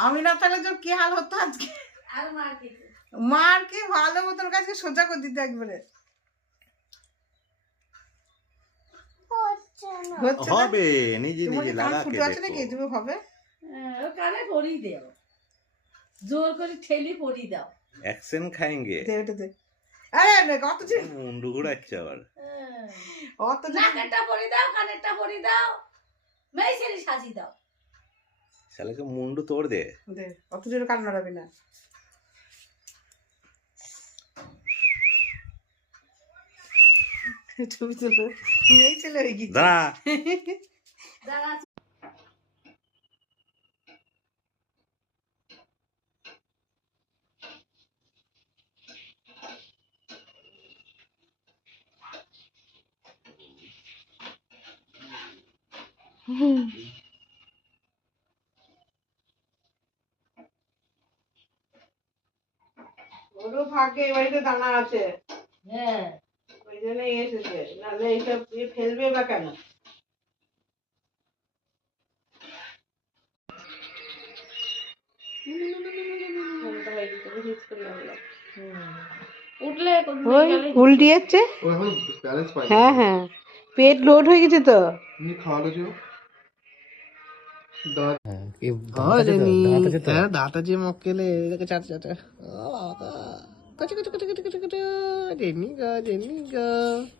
আমি না থাকলে তোর কি হাল হতো আজকে? আর মার কি? ভালো মতন কাছে সোজা করে দিতে একবারে। হচ্ছে হবে নিজে নিজে লাগা ফুটে আছে নাকি? তুমি হবে? হ্যাঁ, ও কানে দেও। জোর করে ঠেলি পরিয়ে দাও। অ্যাকশন খাएंगे দে দে। আরে নে, অত যে মুন্ডু ঘুরাচ্ছে আবার। হ্যাঁ। অত নাকেরটা পরিয়ে দাও কানেরটা পরিয়ে দাও। মেয়ে সাজিয়ে দাও। শালাকে মুন্ডু তোড় দে। দে অত জোরে কান নাড়াবি না। ছবি তুলো মেয়ে ছেলে হয়ে গেছে দাঁড়া। দাঁড়া ওরও ভাগ্যে এই বাড়িতে দানা আছে। হ্যাঁ। ওই জন্যই এসেছে। নাহলে এইসব ফেলবে বা কেন? হয়ে হ্যাঁ হ্যাঁ। পেট লোড হয়ে গেছে তো। দাঁত হ্যাঁ আছে মক্কেলে। Chaat Kacau kacau kacau kacau kacau kacau. kau cakap tu. Dia.